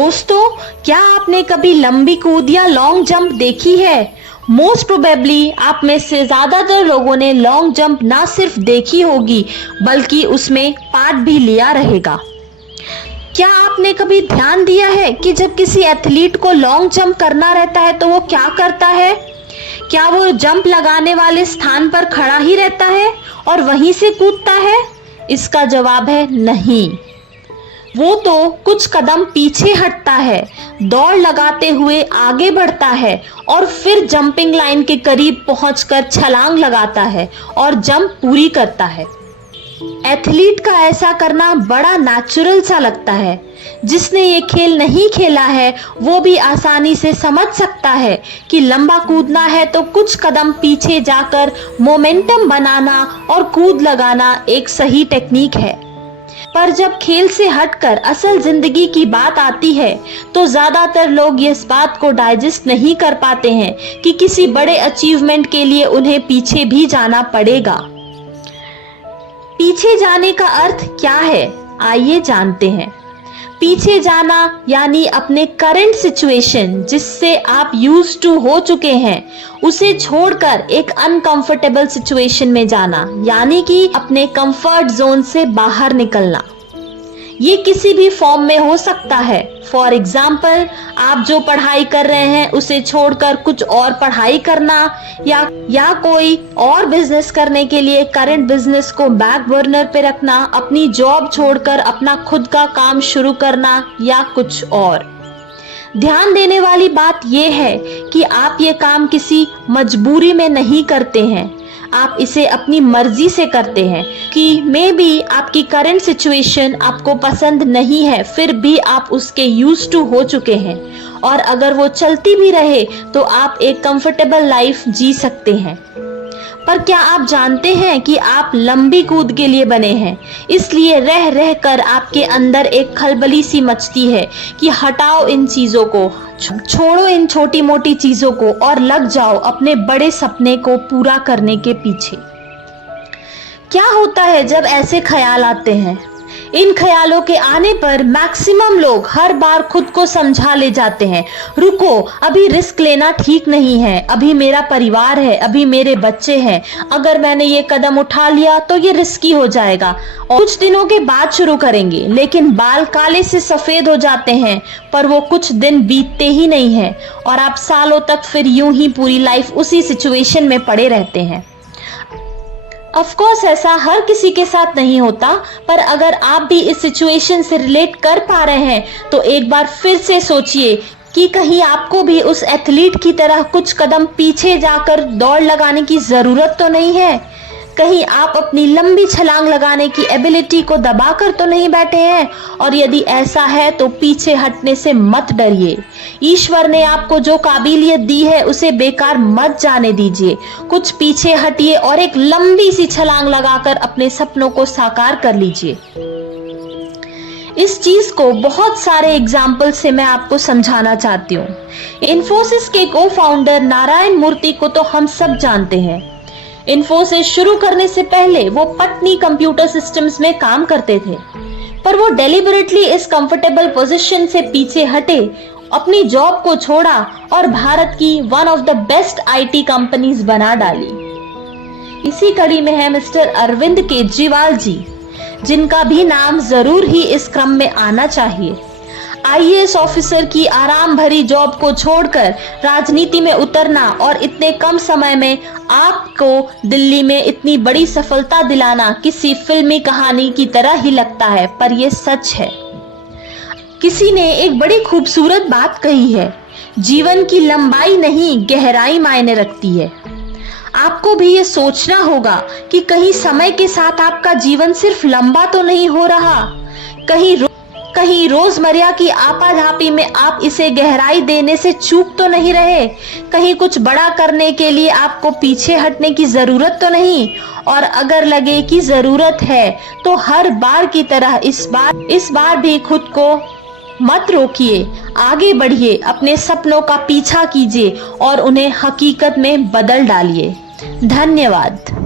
दोस्तों, क्या आपने कभी लंबी कूद या लॉन्ग जंप देखी है? मोस्ट प्रोबेबली आप में से ज्यादातर लोगों ने लॉन्ग जंप ना सिर्फ देखी होगी बल्कि उसमें पार्ट भी लिया रहेगा। क्या आपने कभी ध्यान दिया है कि जब किसी एथलीट को लॉन्ग जंप करना रहता है तो वो क्या करता है? क्या वो जंप लगाने वाले स्थान पर खड़ा ही रहता है और वहीं से कूदता है? इसका जवाब है नहीं। वो तो कुछ कदम पीछे हटता है, दौड़ लगाते हुए आगे बढ़ता है और फिर जंपिंग लाइन के करीब पहुंचकर छलांग लगाता है और जंप पूरी करता है। एथलीट का ऐसा करना बड़ा नेचुरल सा लगता है। जिसने ये खेल नहीं खेला है वो भी आसानी से समझ सकता है कि लंबा कूदना है तो कुछ कदम पीछे जाकर मोमेंटम बनाना और कूद लगाना एक सही टेक्निक है। पर जब खेल से हटकर असल जिंदगी की बात आती है तो ज्यादातर लोग इस बात को डाइजेस्ट नहीं कर पाते हैं कि किसी बड़े अचीवमेंट के लिए उन्हें पीछे भी जाना पड़ेगा। पीछे जाने का अर्थ क्या है, आइए जानते हैं। पीछे जाना यानी अपने करंट सिचुएशन जिससे आप यूज्ड टू हो चुके हैं उसे छोड़कर एक अनकंफर्टेबल सिचुएशन में जाना, यानी कि अपने कंफर्ट जोन से बाहर निकलना। ये किसी भी फॉर्म में हो सकता है। फॉर एग्जाम्पल, आप जो पढ़ाई कर रहे हैं उसे छोड़कर कुछ और पढ़ाई करना या कोई और बिजनेस करने के लिए करंट बिजनेस को बैक बर्नर पे रखना, अपनी जॉब छोड़कर अपना खुद का काम शुरू करना या कुछ और। ध्यान देने वाली बात यह है कि आप ये काम किसी मजबूरी में नहीं करते हैं, आप इसे अपनी मर्जी से करते हैं कि मे बी आपकी करंट सिचुएशन आपको पसंद नहीं है फिर भी आप उसके यूज्ड टू हो चुके हैं और अगर वो चलती भी रहे तो आप एक कंफर्टेबल लाइफ जी सकते हैं। पर क्या आप जानते हैं कि आप लंबी कूद के लिए बने हैं? इसलिए रह रह कर आपके अंदर एक खलबली सी मचती है कि हटाओ इन चीजों को, छोड़ो इन छोटी मोटी चीजों को और लग जाओ अपने बड़े सपने को पूरा करने के पीछे। क्या होता है जब ऐसे ख्याल आते हैं? इन ख्यालों के आने पर मैक्सिमम लोग हर बार खुद को समझा ले जाते हैं, रुको अभी रिस्क लेना ठीक नहीं है, अभी मेरा परिवार है, अभी मेरे बच्चे हैं, अगर मैंने ये कदम उठा लिया तो ये रिस्की हो जाएगा और कुछ दिनों के बाद शुरू करेंगे। लेकिन बाल काले से सफेद हो जाते हैं पर वो कुछ दिन बीतते ही नहीं है और आप सालों तक फिर यूं ही पूरी लाइफ उसी सिचुएशन में पड़े रहते हैं। ऑफ कोर्स ऐसा हर किसी के साथ नहीं होता, पर अगर आप भी इस सिचुएशन से रिलेट कर पा रहे हैं तो एक बार फिर से सोचिए कि कहीं आपको भी उस एथलीट की तरह कुछ कदम पीछे जाकर दौड़ लगाने की जरूरत तो नहीं है? कहीं आप अपनी लंबी छलांग लगाने की एबिलिटी को दबा कर तो नहीं बैठे हैं? और यदि ऐसा है तो पीछे हटने से मत डरिए। ईश्वर ने आपको जो काबिलियत दी है उसे बेकार मत जाने दीजिए। कुछ पीछे हटिए और एक लंबी सी छलांग लगाकर अपने सपनों को साकार कर लीजिए। इस चीज को बहुत सारे एग्जाम्पल से मैं आपको समझाना चाहती हूँ। इन्फोसिस के को फाउंडर नारायण मूर्ति को तो हम सब जानते हैं। इन्फोसिस शुरू करने से पहले वो पटनी कंप्यूटर सिस्टम्स में काम करते थे, पर वो डेलिबरेटली इस कंफर्टेबल पोजीशन से पीछे हटे, अपनी जॉब को छोड़ा और भारत की one of the best IT companies बना डाली। इसी कड़ी में है मिस्टर अरविंद केजरीवाल जी, जिनका भी नाम जरूर ही इस क्रम में आना चाहिए। आईएएस ऑफिसर की आराम भरी जॉब को छोड़कर राजनीति में उतरना और इतने कम समय में आपको दिल्ली में इतनी बड़ी सफलता दिलाना किसी फिल्मी कहानी की तरह ही लगता है, पर यह सच है। किसी ने एक बड़ी खूबसूरत बात कही है, जीवन की लंबाई नहीं गहराई मायने रखती है। आपको भी ये सोचना होगा कि कहीं समय के साथ आपका जीवन सिर्फ लंबा तो नहीं हो रहा, कहीं रोजमर्रा की आपाधापी में आप इसे गहराई देने से चूक तो नहीं रहे, कहीं कुछ बड़ा करने के लिए आपको पीछे हटने की जरूरत तो नहीं। और अगर लगे कि जरूरत है तो हर बार की तरह इस बार भी खुद को मत रोकिए, आगे बढ़िए, अपने सपनों का पीछा कीजिए और उन्हें हकीकत में बदल डालिए। धन्यवाद।